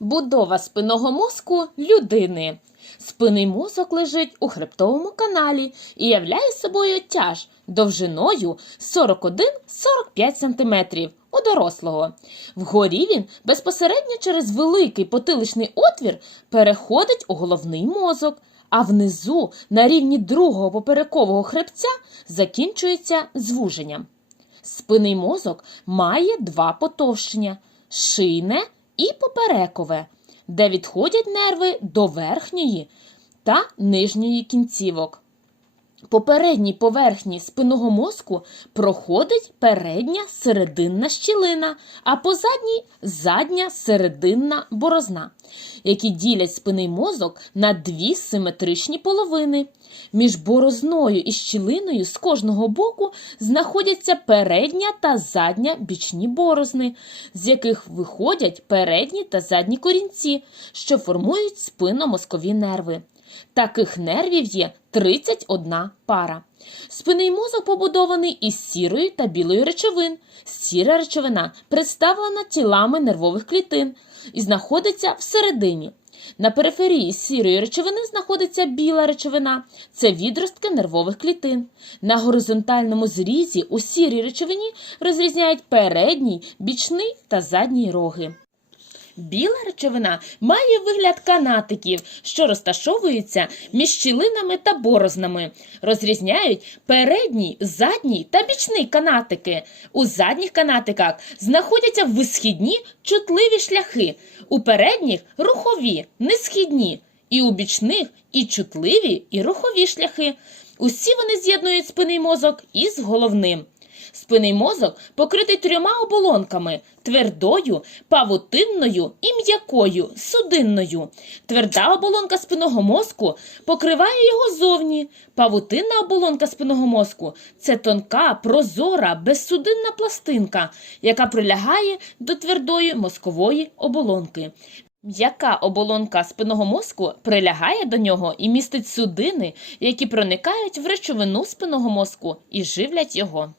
Будова спинного мозку людини. Спинний мозок лежить у хребтовому каналі і являє собою тяж довжиною 41-45 см у дорослого. Вгорі він безпосередньо через великий потиличний отвір переходить у головний мозок, а внизу, на рівні другого поперекового хребця, закінчується звуженням. Спинний мозок має два потовщення шийне і поперекове, де відходять нерви до верхньої та нижньої кінцівок. По передній поверхні спинного мозку проходить передня серединна щілина, а по задній задня серединна борозна, які ділять спинний мозок на дві симетричні половини. Між борозною і щілиною з кожного боку знаходяться передня та задня бічні борозни, з яких виходять передні та задні корінці, що формують спинномозкові нерви. Таких нервів є 31 пара. Спинний мозок побудований із сірої та білої речовин. Сіра речовина представлена тілами нервових клітин і знаходиться всередині. На периферії сірої речовини знаходиться біла речовина це відростки нервових клітин. На горизонтальному зрізі у сірій речовині розрізняють передній, бічний та задній роги. Біла речовина має вигляд канатиків, що розташовуються між щілинами та борознами. Розрізняють передній, задній та бічний канатики. У задніх канатиках знаходяться висхідні чутливі шляхи, у передніх рухові, несхідні, і у бічних і чутливі, і рухові шляхи. Усі вони з'єднують спинний мозок із головним. Спинний мозок покритий трьома оболонками твердою, павутинною і м'якою судинною. Тверда оболонка спинного мозку покриває його зовні. Павутинна оболонка спинного мозку це тонка, прозора, безсудинна пластинка, яка прилягає до твердої мозкової оболонки. М'яка оболонка спинного мозку прилягає до нього і містить судини, які проникають в речовину спинного мозку і живлять його.